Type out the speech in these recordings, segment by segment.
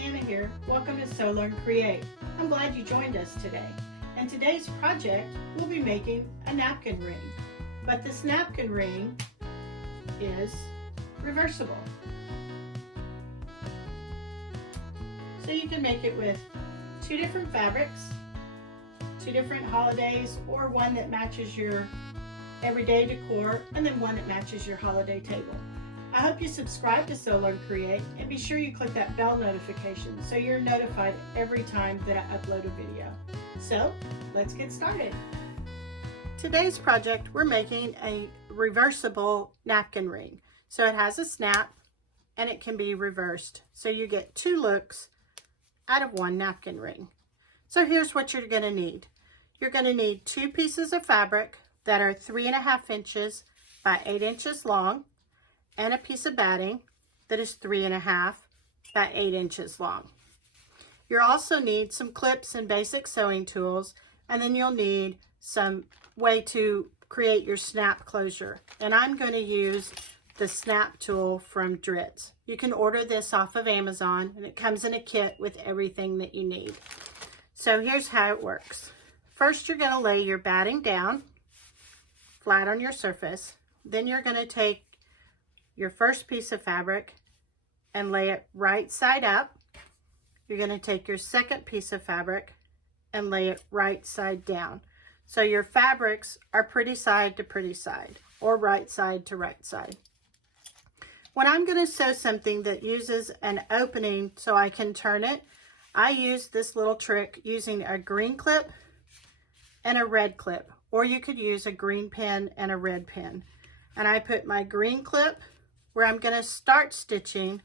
Anna here. Welcome to Sew Learn Create. I'm glad you joined us today. And today's project, we'll be making a napkin ring. But this napkin ring is reversible. So you can make it with two different fabrics, two different holidays, or one that matches your everyday decor, and then one that matches your holiday table. I hope you subscribe to Sew Learn Create, and be sure you click that bell notification so you're notified every time that I upload a video. So let's get started. Today's project, we're making a reversible napkin ring. So it has a snap and it can be reversed. So you get two looks out of one napkin ring. So here's what you're going to need. You're going to need two pieces of fabric that are 3.5 inches by 8 inches long, and a piece of batting that is 3.5 by 8 inches long. You'll also need some clips and basic sewing tools, and then you'll need some way to create your snap closure. And I'm going to use the snap tool from Dritz. You can order this off of Amazon, and it comes in a kit with everything that you need. So here's how it works. First, you're going to lay your batting down flat on your surface. Then you're going to take your first piece of fabric and lay it right side up. You're going to take your second piece of fabric and lay it right side down. So your fabrics are pretty side to pretty side, or right side to right side. When I'm going to sew something that uses an opening so I can turn it, I use this little trick using a green clip and a red clip, or you could use a green pin and a red pin. And I put my green clip where I'm going to start stitching,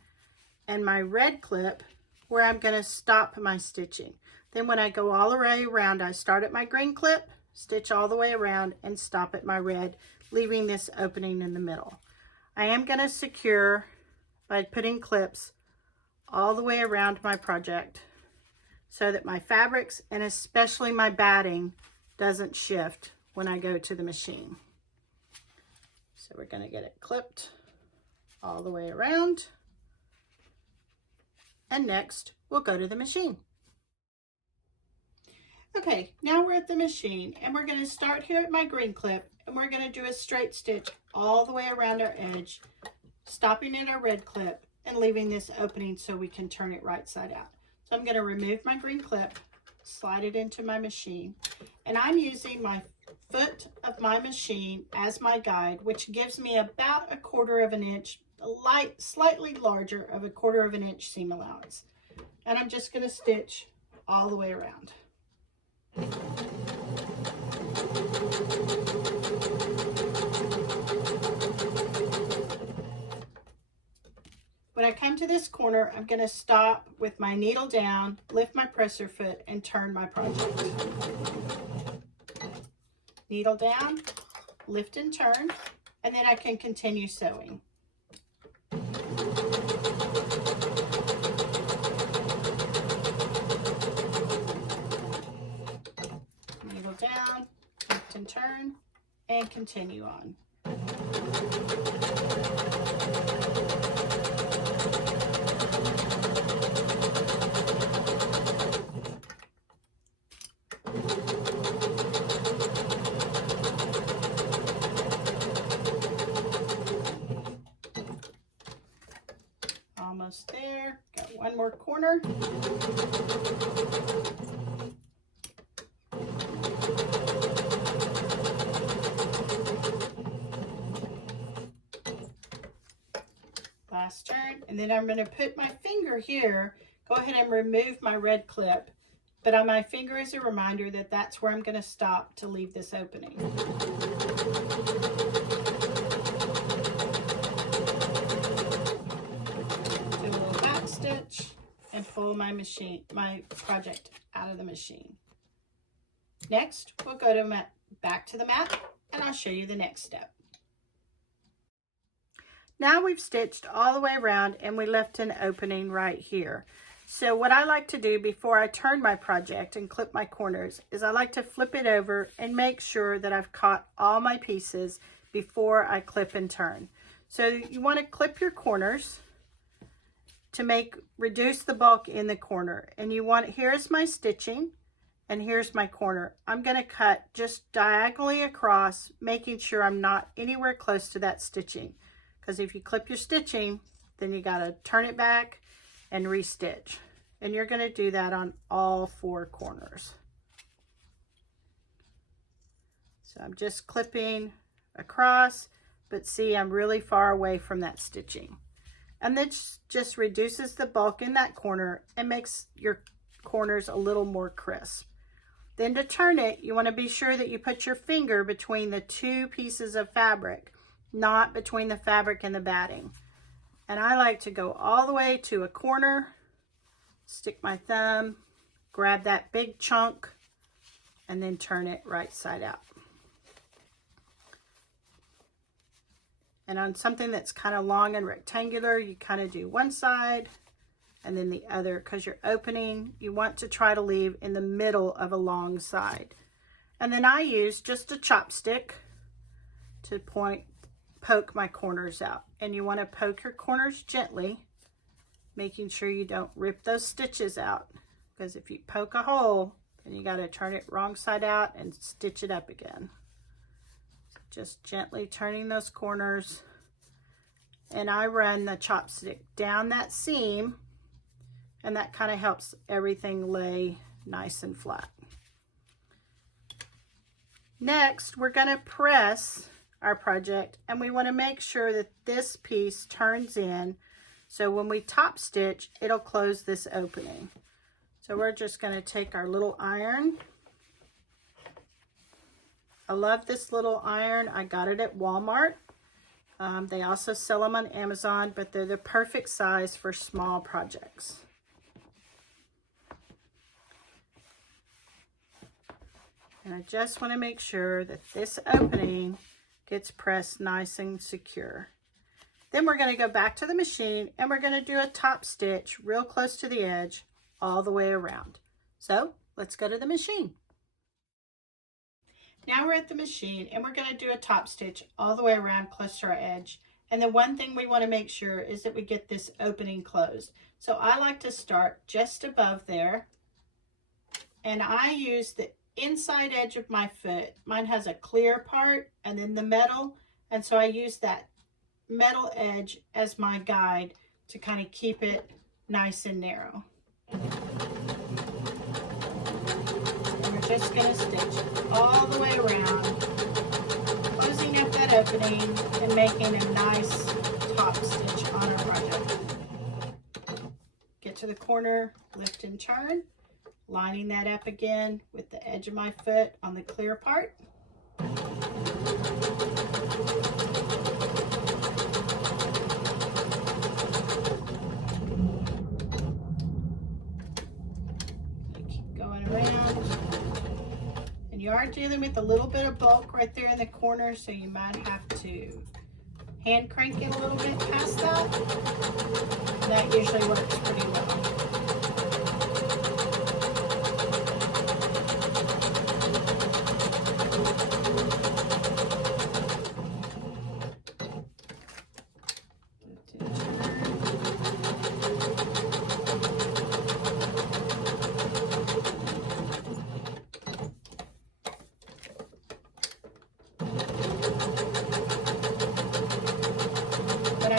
and my red clip where I'm going to stop my stitching. Then when I go all the way around, I start at my green clip, stitch all the way around, and stop at my red, leaving this opening in the middle. I am going to secure by putting clips all the way around my project so that my fabrics, and especially my batting, doesn't shift when I go to the machine. So we're going to get it clipped all the way around. And next, we'll go to the machine. Okay, now we're at the machine, and we're going to start here at my green clip, and we're going to do a straight stitch all the way around our edge, stopping at our red clip and leaving this opening so we can turn it right side out. So I'm going to remove my green clip, slide it into my machine, and I'm using my foot of my machine as my guide, which gives me about 1/4 of an inch, slightly larger of 1/4 of an inch seam allowance. And I'm just going to stitch all the way around. When I come to this corner, I'm going to stop with my needle down, lift my presser foot, and turn my project. Needle down, lift and turn, and then I can continue sewing. Needle down, lift and turn, and continue on. Almost there. Got one more corner. Last turn, and then I'm going to put my finger here. Go ahead and remove my red clip, but on my finger is a reminder that that's where I'm going to stop to leave this opening. Do a little back stitch and pull my project out of the machine. Next, we'll go to back to the mat, and I'll show you the next step. Now we've stitched all the way around, and we left an opening right here. So what I like to do before I turn my project and clip my corners is I like to flip it over and make sure that I've caught all my pieces before I clip and turn. So you want to clip your corners to reduce the bulk in the corner. And you want, here's my stitching and here's my corner. I'm going to cut just diagonally across, making sure I'm not anywhere close to that stitching. Because if you clip your stitching, then you got to turn it back and restitch. And you're going to do that on all 4 corners. So I'm just clipping across, but see, I'm really far away from that stitching. And this just reduces the bulk in that corner and makes your corners a little more crisp. Then to turn it, you want to be sure that you put your finger between the 2 pieces of fabric, not between the fabric and the batting. And I like to go all the way to a corner, stick my thumb, grab that big chunk, and then turn it right side out. And on something that's kind of long and rectangular, you kind of do one side and then the other, because you're opening, you want to try to leave in the middle of a long side. And then I use just a chopstick to poke my corners out. And you want to poke your corners gently, making sure you don't rip those stitches out, because if you poke a hole, then you got to turn it wrong side out and stitch it up again. Just gently turning those corners, and I run the chopstick down that seam, and that kind of helps everything lay nice and flat. Next, we're going to press our project, and we want to make sure that this piece turns in, so when we top stitch, it'll close this opening. So we're just going to take our little iron. I love this little iron. I got it at Walmart. They also sell them on Amazon, but they're the perfect size for small projects. And I just want to make sure that this opening gets pressed nice and secure. Then we're going to go back to the machine and we're going to do a top stitch real close to the edge all the way around. So let's go to the machine. Now we're at the machine and we're going to do a top stitch all the way around close to our edge. And the one thing we want to make sure is that we get this opening closed. So I like to start just above there, and I use the inside edge of my foot. Mine has a clear part and then the metal, and so I use that metal edge as my guide to kind of keep it nice and narrow. Just going to stitch all the way around, closing up that opening and making a nice top stitch on our project. Get to the corner, lift and turn, lining that up again with the edge of my foot on the clear part. Keep going around. You are dealing with a little bit of bulk right there in the corner, so you might have to hand crank it a little bit past that. That usually works pretty well.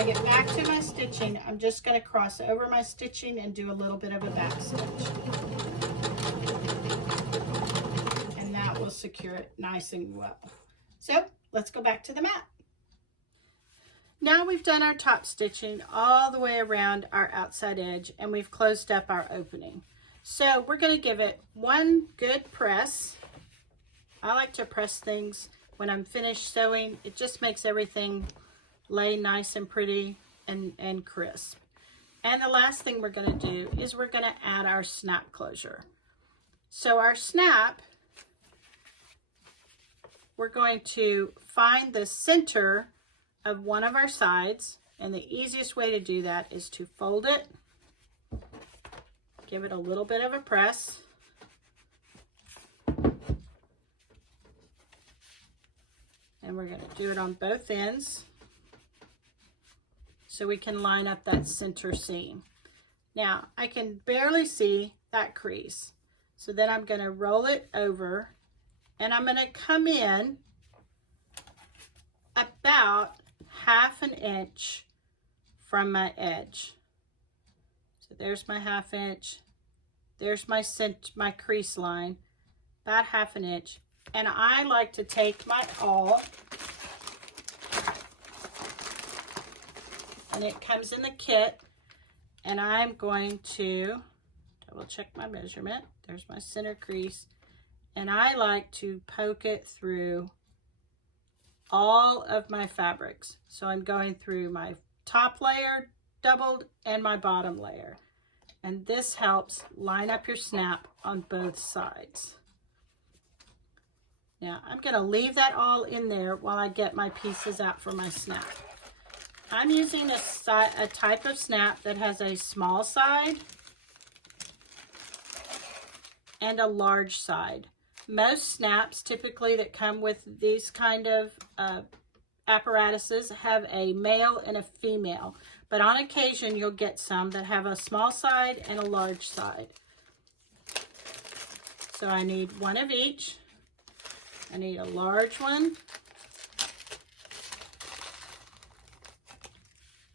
Get back to my stitching, I'm just going to cross over my stitching and do a little bit of a back stitch. And that will secure it nice and well. So let's go back to the mat. Now we've done our top stitching all the way around our outside edge and we've closed up our opening. So we're going to give it one good press. I like to press things when I'm finished sewing. It just makes everything lay nice and pretty and crisp. And the last thing we're going to do is we're going to add our snap closure. So our snap, we're going to find the center of one of our sides, and the easiest way to do that is to fold it, give it a little bit of a press, and we're going to do it on both ends, so we can line up that center seam. Now I can barely see that crease. So then I'm going to roll it over and I'm going to come in about 1/2 inch from my edge. So there's my 1/2 inch. There's my crease line, about 1/2 inch. And I like to take my awl, and it comes in the kit, and I'm going to double check my measurement. There's my center crease, and I like to poke it through all of my fabrics. So I'm going through my top layer doubled and my bottom layer, and this helps line up your snap on both sides. Now I'm going to leave that all in there while I get my pieces out for my snap. I'm using a type of snap that has a small side and a large side. Most snaps typically that come with these kind of apparatuses have a male and a female, but on occasion you'll get some that have a small side and a large side. So I need one of each. I need a large one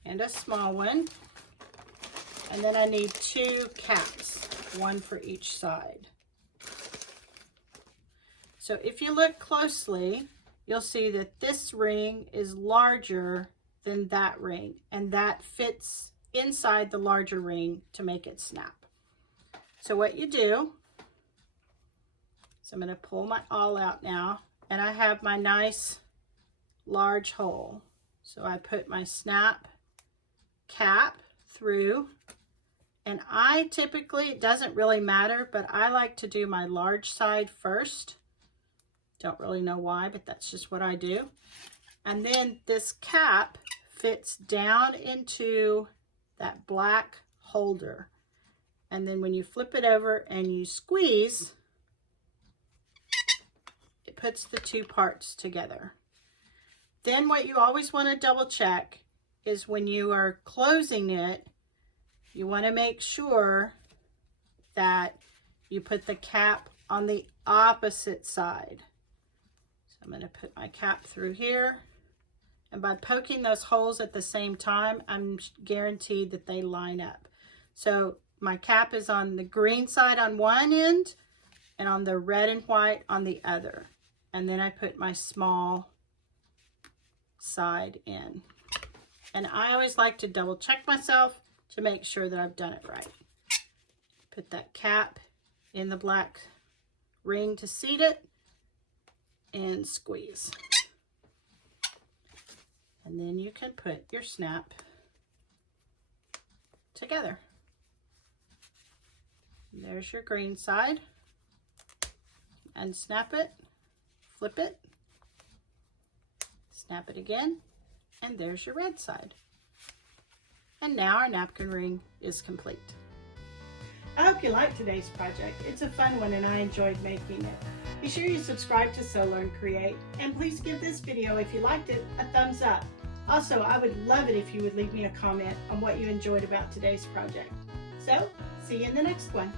and a small one, and then I need 2 caps, one for each side. So if you look closely, you'll see that this ring is larger than that ring, and that fits inside the larger ring to make it snap. So what you do, so I'm going to pull my awl out now, and I have my nice large hole. So I put my snap cap through, and I typically, it doesn't really matter, but I like to do my large side first. Don't really know why, but that's just what I do. And then this cap fits down into that black holder. And then when you flip it over and you squeeze, it puts the 2 parts together. Then what you always want to double check is when you are closing it, you want to make sure that you put the cap on the opposite side. I'm going to put my cap through here, and by poking those holes at the same time, I'm guaranteed that they line up. So my cap is on the green side on one end and on the red and white on the other. And then I put my small side in. And I always like to double check myself to make sure that I've done it right. Put that cap in the black ring to seat it, and squeeze. And then you can put your snap together. And there's your green side. Unsnap it, flip it, snap it again, and there's your red side. And now our napkin ring is complete. I hope you liked today's project. It's a fun one and I enjoyed making it. Be sure you subscribe to Sew, Learn, Create, and please give this video, if you liked it, a thumbs up. Also, I would love it if you would leave me a comment on what you enjoyed about today's project. So, see you in the next one.